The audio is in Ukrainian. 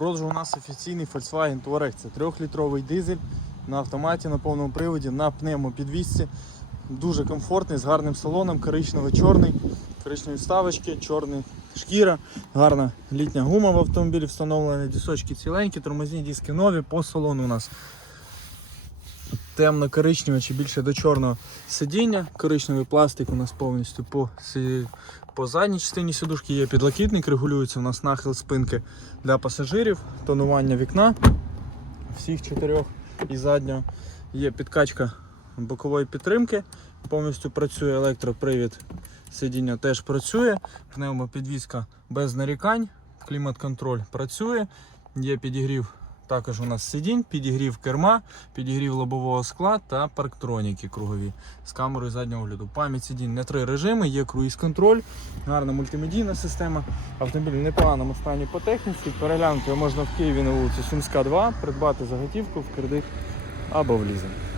продажу у нас офіційний Volkswagen Touareg. Це 3-літровий дизель на автоматі, на повному приводі, на пневмопідвісці. Дуже комфортний, з гарним салоном, коричнево-чорний, коричневі вставочки, чорна шкіра, гарна літня гума в автомобілі встановлена, дісочки ціленькі, тормозні диски нові, по салону у нас темно-коричневе чи більше до чорного сидіння. Коричневий пластик у нас повністю по, по задній частині сидушки є підлокітник, регулюється у нас нахил спинки для пасажирів, тонування вікна всіх чотирьох і заднього. Є підкачка бокової підтримки, повністю працює електропривід. Сидіння теж працює, пневмопідвізка без нарікань, клімат-контроль працює, є підігрів також у нас сидінь, підігрів керма, підігрів лобового скла та парктроніки кругові з камерою заднього огляду. Пам'ять сидінь на три режими, є круїз-контроль, гарна мультимедійна система. Автомобіль в непоганому стані по техніці. Переглянути можна в Києві на вулиці Сумська 2, придбати заготівку в кредит або в лізинг.